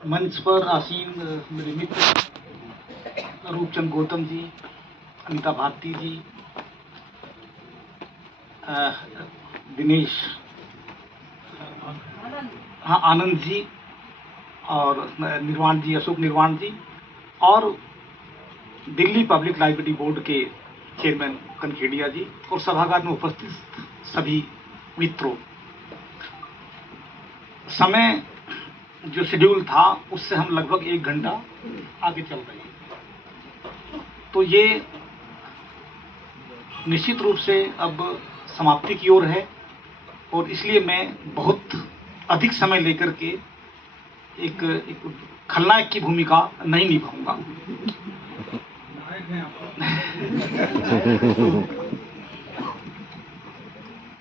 मंच पर आसीन मेरे मित्र रूपचंद गौतम जी, अनिता भारती जी, दिनेश आनंद जी और निर्वाण जी, अशोक निर्वाण जी, और दिल्ली पब्लिक लाइब्रेरी बोर्ड के चेयरमैन कनखेड़िया जी और सभागार में उपस्थित सभी मित्रों। समय जो शेड्यूल था उससे हम लगभग 1 घंटा आगे चल रहे हैं, तो ये निश्चित रूप से अब समाप्ति की ओर है और इसलिए मैं बहुत अधिक समय लेकर के एक खलनायक की भूमिका नहीं निभाऊंगा।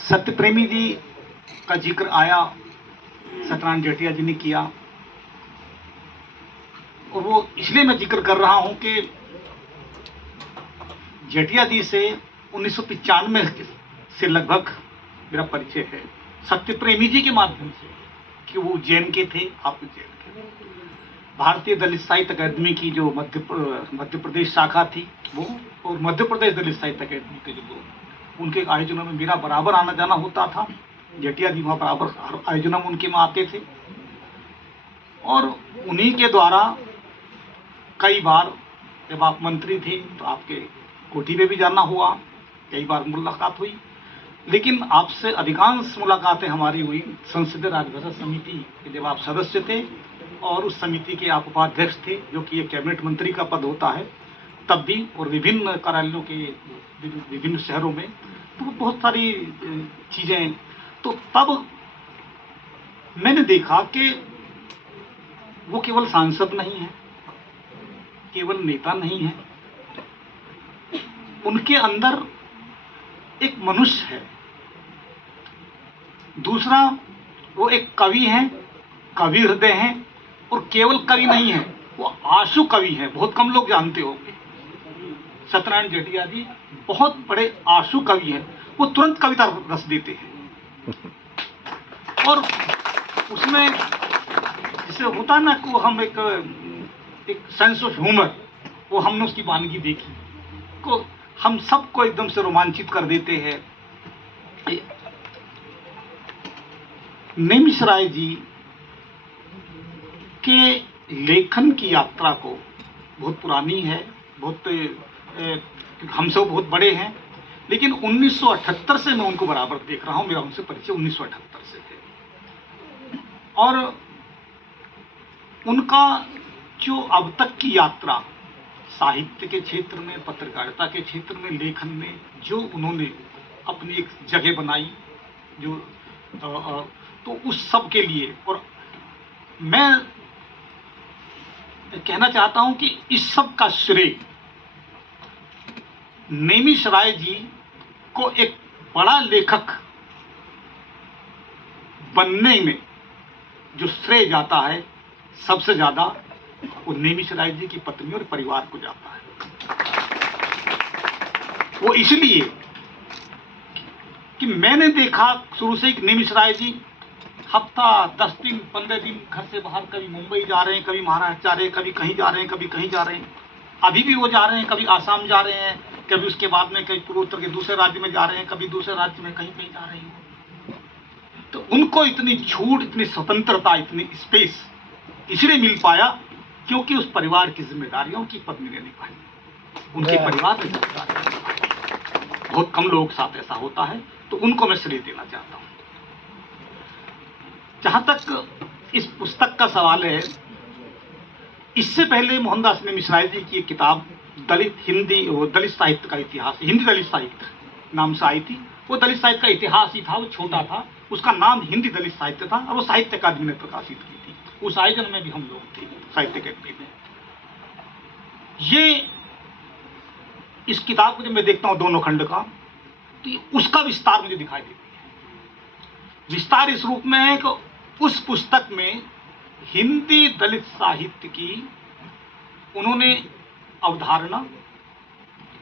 सत्यप्रेमी जी का जिक्र आया, सत्यनारायण जेठिया जी ने किया, और वो इसलिए मैं जिक्र कर रहा हूं कि जेठिया जी से 1995 से लगभग मेरा परिचय है, सत्यप्रेमी जी के माध्यम से, कि वो उज्जैन के थे, आप उज्जैन के। भारतीय दलित साहित्य अकादमी की जो मध्य प्रदेश शाखा थी वो, और मध्य प्रदेश दलित साहित्य अकादमी के जो उनके आयोजनों में मेरा बराबर आना जाना होता था। जेठिया जी वहाँ बराबर आयोजनों में उनके में आते थे, और उन्हीं के द्वारा कई बार जब आप मंत्री थे तो आपके कोठी पे भी जाना हुआ, कई बार मुलाकात हुई। लेकिन आपसे अधिकांश मुलाकातें हमारी हुई संसदीय राजभाषा समिति के जब आप सदस्य थे और उस समिति के आप उपाध्यक्ष थे, जो कि एक कैबिनेट मंत्री का पद होता है तब भी, और विभिन्न कार्यालयों के विभिन्न शहरों में, तो बहुत सारी चीजें। तो तब मैंने देखा कि वो केवल सांसद नहीं है, केवल नेता नहीं है, उनके अंदर एक मनुष्य है। दूसरा, वो एक कवि हैं, कवि हृदय हैं, और केवल कवि नहीं है, वो आशु कवि हैं। बहुत कम लोग जानते होंगे सत्यनारायण जेठिया जी बहुत बड़े आशु कवि हैं। वो तुरंत कविता रस देते हैं, और उसमें जैसे होता है ना कि हम एक सेंस ऑफ ह्यूमर, वो हमने उसकी वानगी देखी को हम सबको एकदम से रोमांचित कर देते हैं। निमिष राय जी के लेखन की यात्रा को बहुत पुरानी है, बहुत हमसे वो बहुत बड़े हैं, लेकिन 1978 से मैं उनको बराबर देख रहा हूं। मेरा उनसे परिचय 1978 से है, और उनका जो अब तक की यात्रा साहित्य के क्षेत्र में, पत्रकारिता के क्षेत्र में, लेखन में जो उन्होंने अपनी एक जगह बनाई, जो तो उस सब के लिए, और मैं कहना चाहता हूं कि इस सब का श्रेय निमिष राय जी को एक बड़ा लेखक बनने में जो श्रेय जाता है, सबसे ज्यादा वो निमिष राय जी की पत्नी और परिवार को जाता है। वो इसलिए कि मैंने देखा शुरू से ही निमिष राय जी हफ्ता 10 दिन 15 दिन घर से बाहर, कभी मुंबई जा रहे हैं, कभी महाराष्ट्र जा रहे हैं, कभी कहीं जा रहे हैं, कभी कहीं जा रहे हैं। अभी भी वो जा रहे हैं, कभी आसाम जा रहे हैं, कभी उसके बाद में कहीं पूर्वोत्तर के दूसरे राज्य में जा रहे हैं, कभी दूसरे राज्य में कहीं कहीं जा रहे हैं। तो उनको इतनी छूट, इतनी स्वतंत्रता, इतनी स्पेस इसलिए मिल पाया क्योंकि उस परिवार की जिम्मेदारियों की पत्नी ने निभाई, उनके परिवार ने जिम्मेदारियां निभाई। बहुत कम लोगों के साथ ऐसा होता है, तो उनको मैं श्रेय देना चाहता हूं। जहां तक इस पुस्तक का सवाल है, इससे पहले मोहनदास निमिष राय जी की एक किताब दलित साहित्य का इतिहास, हिंदी दलित साहित्य नाम से आई थी। वो दलित साहित्य का इतिहास ही था, वो छोटा था, उसका नाम हिंदी दलित साहित्य था, और वो साहित्य अकादमी ने प्रकाशित की थी। उस आयोजन में भी हम लोग थे, साहित्य अकादमी में। ये इस किताब को जब मैं देखता हूं दोनों खंड का, तो उसका विस्तार मुझे दिखाई देती है। विस्तार इस रूप में है कि उस पुस्तक में हिंदी दलित साहित्य की उन्होंने अवधारणा,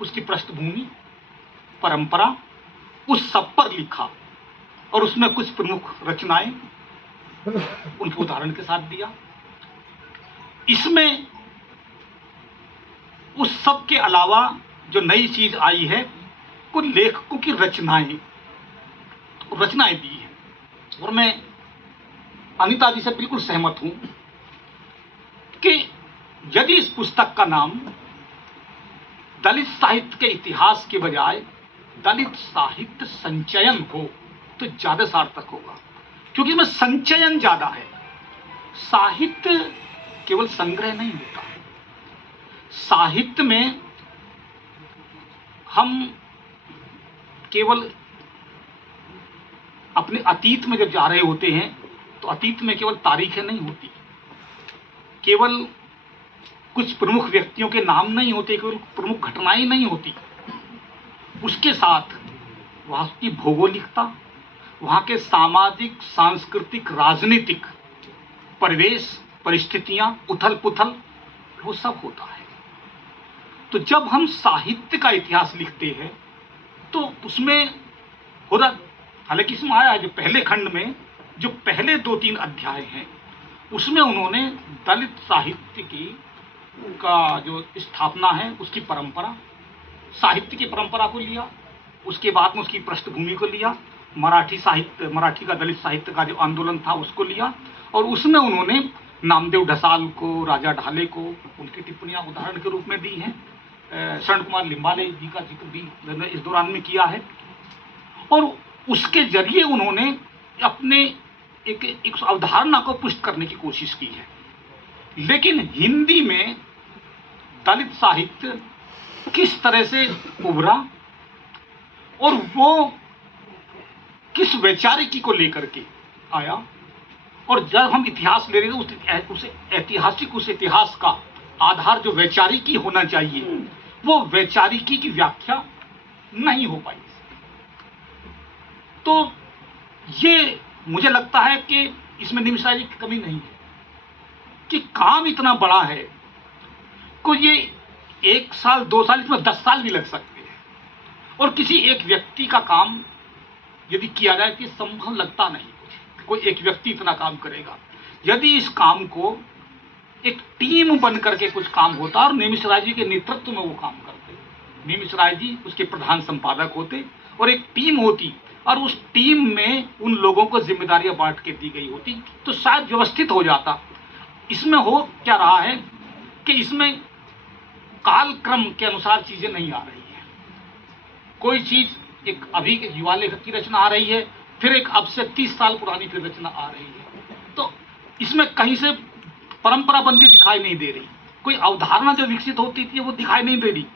उसकी पृष्ठभूमि, परंपरा, उस सब पर लिखा, और उसमें कुछ प्रमुख रचनाएं उनके उदाहरण के साथ दिया। इसमें उस सब के अलावा जो नई चीज आई है वो लेखकों की रचनाएं दी है। और मैं अनिता जी से बिल्कुल सहमत हूं कि यदि इस पुस्तक का नाम दलित साहित्य के इतिहास के बजाय दलित साहित्य संचयन हो तो ज्यादा सार्थक होगा, क्योंकि इसमें संचयन ज्यादा है। साहित्य केवल संग्रह नहीं होता। साहित्य में हम केवल अपने अतीत में जब जा रहे होते हैं तो अतीत में केवल तारीखें नहीं होती, केवल कुछ प्रमुख व्यक्तियों के नाम नहीं होते, केवल प्रमुख घटनाएं नहीं होती। उसके साथ वहां की भौगोलिकता, वहां के सामाजिक, सांस्कृतिक, राजनीतिक परिवेश, परिस्थितियां, उथल पुथल, वो सब होता है। तो जब हम साहित्य का इतिहास लिखते हैं तो उसमें हो रहा, हालांकि इसमें आया है जो पहले खंड में जो पहले 2-3 अध्याय हैं उसमें उन्होंने दलित साहित्य की का जो स्थापना है उसकी परंपरा, साहित्य की परंपरा को लिया, उसके बाद में उसकी पृष्ठभूमि को लिया, मराठी का दलित साहित्य का जो आंदोलन था उसको लिया, और उसमें उन्होंने नामदेव ढसाल को, राजा ढाले को उनकी टिप्पणियां उदाहरण के रूप में दी हैं। शरण कुमार लिम्बाले जी का जिक्र भी इस दौरान में किया है, और उसके जरिए उन्होंने अपने एक अवधारणा को पुष्ट करने की कोशिश की है। लेकिन हिंदी में दलित साहित्य किस तरह से उभरा और वो किस वैचारिकी को लेकर के आया, और जब हम इतिहास ले रहे थे उस इतिहास का आधार जो वैचारिकी होना चाहिए वो वैचारिकी की व्याख्या नहीं हो पाई। तो ये मुझे लगता है कि इसमें निमिषा जी की कमी नहीं है कि काम इतना बड़ा है को ये 1 साल 2 साल, इसमें 10 साल भी लग सकते हैं, और किसी एक व्यक्ति का काम यदि किया जाए तो संभव लगता नहीं कोई एक व्यक्ति इतना काम करेगा। यदि इस काम को एक टीम बन करके कुछ काम होता और नेमिष राय जी के नेतृत्व में वो काम करते, नेमिष राय जी उसके प्रधान संपादक होते और एक टीम होती और उस टीम में उन लोगों को जिम्मेदारियां बांट के दी गई होती तो शायद व्यवस्थित हो जाता। इसमें हो क्या रहा है कि इसमें कालक्रम के अनुसार चीजें नहीं आ रही है। कोई चीज एक अभी के युवा लेखक की रचना आ रही है, फिर एक अब से 30 साल पुरानी फिर रचना आ रही है, तो इसमें कहीं से परंपरा बनती दिखाई नहीं दे रही, कोई अवधारणा जो विकसित होती थी वो दिखाई नहीं दे रही।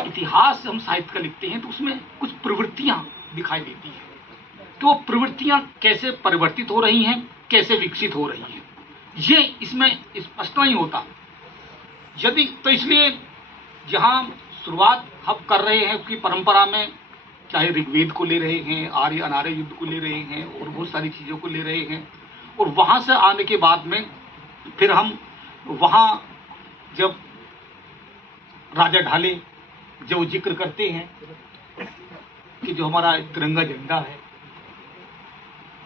इतिहास हम साहित्य का लिखते हैं तो उसमें कुछ प्रवृत्तियां दिखाई देती है, तो वो प्रवृत्तियां कैसे परिवर्तित हो रही हैं, कैसे विकसित हो रही हैं, ये इसमें स्पष्ट नहीं होता। यदि तो इसलिए जहां शुरुआत हम कर रहे हैं उसकी परंपरा में, चाहे ऋग्वेद को ले रहे हैं, आर्य अनार्य युद्ध को ले रहे हैं और बहुत सारी चीजों को ले रहे हैं, और वहां से आने के बाद में फिर हम वहां जब राजा ढाले जो जिक्र करते हैं कि जो हमारा तिरंगा झंडा है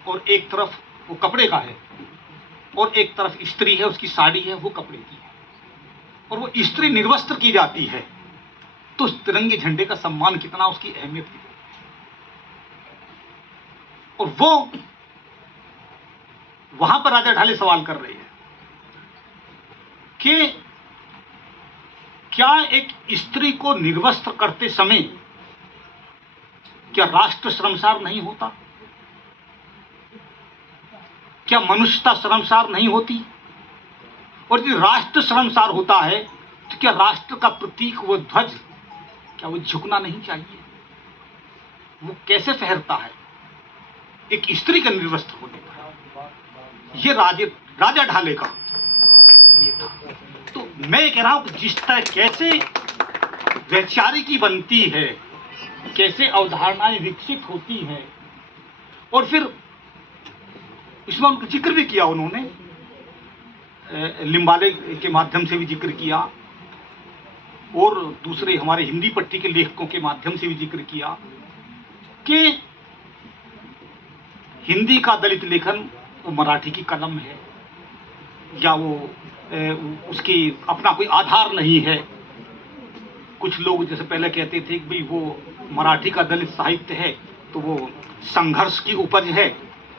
और एक तरफ वो कपड़े का है और एक तरफ स्त्री है, उसकी साड़ी है वो कपड़े की है, और वो स्त्री निर्वस्त्र की जाती है, तो उस तिरंगे झंडे का सम्मान कितना, उसकी अहमियत कितनी। और वो वहां पर राजा ढाले सवाल कर रहे हैं कि क्या एक स्त्री को निर्वस्त्र करते समय क्या राष्ट्र शर्मसार नहीं होता, क्या मनुष्यता शर्मसार नहीं होती, और यदि राष्ट्र शर्मसार होता है तो क्या राष्ट्र का प्रतीक वो ध्वज क्या वो झुकना नहीं चाहिए, वो कैसे फहरता है एक स्त्री का निर्वस्त्र होने पर। ये राजा ढाले का ये था। तो मैं कह रहा हूं कि जिस तरह कैसे वैचारिकी बनती है, कैसे अवधारणाएं विकसित होती हैं, और फिर इसमें उनका जिक्र भी किया उन्होंने, लिम्बाले के माध्यम से भी जिक्र किया और दूसरे हमारे हिंदी पट्टी के लेखकों के माध्यम से भी जिक्र किया कि हिंदी का दलित लेखन वो मराठी की कलम है या वो उसकी अपना कोई आधार नहीं है। कुछ लोग जैसे पहले कहते थे कि भाई वो मराठी का दलित साहित्य है तो वो संघर्ष की उपज है,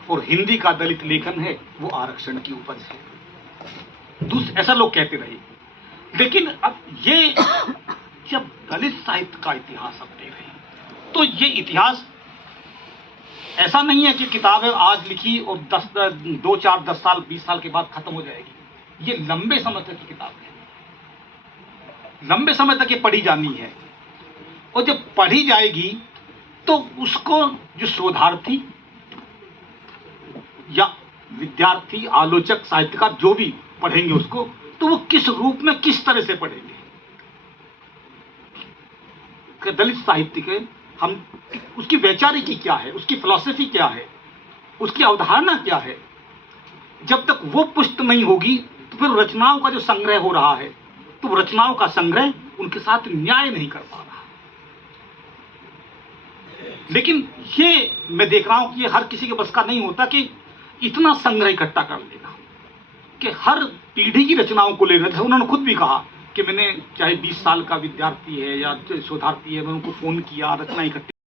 और हिंदी का दलित लेखन है वो आरक्षण की उपज है। ऐसा लोग कहते रहे। लेकिन अब ये जब दलित साहित्य का इतिहास हम देख रहे हैं तो ये इतिहास ऐसा नहीं है कि किताब है आज लिखी और 2, 4, 10 साल 20 साल के बाद खत्म हो जाएगी। ये लंबे समय तक की किताब है, लंबे समय तक ये पढ़ी जानी है। और जब पढ़ी जाएगी तो उसको जो शोधार्थी या विद्यार्थी, आलोचक, साहित्यकार जो भी पढ़ेंगे उसको, तो वो किस रूप में किस तरह से पढ़ेंगे। दलित साहित्य के हम उसकी वैचारिकी क्या है, उसकी फिलॉसफी क्या है, उसकी अवधारणा क्या है, जब तक वो पुष्ट नहीं होगी तो फिर रचनाओं का जो संग्रह हो रहा है तो रचनाओं का संग्रह उनके साथ न्याय नहीं कर पा रहा। लेकिन ये मैं देख रहा हूं कि ये हर किसी के बस का नहीं होता कि इतना संग्रह इकट्ठा कर लेना, कि हर पीढ़ी की रचनाओं को लेना। जैसे उन्होंने खुद भी कहा कि मैंने चाहे 20 साल का विद्यार्थी है या शोधार्थी है, मैं उनको फोन किया, रचना इकट्ठी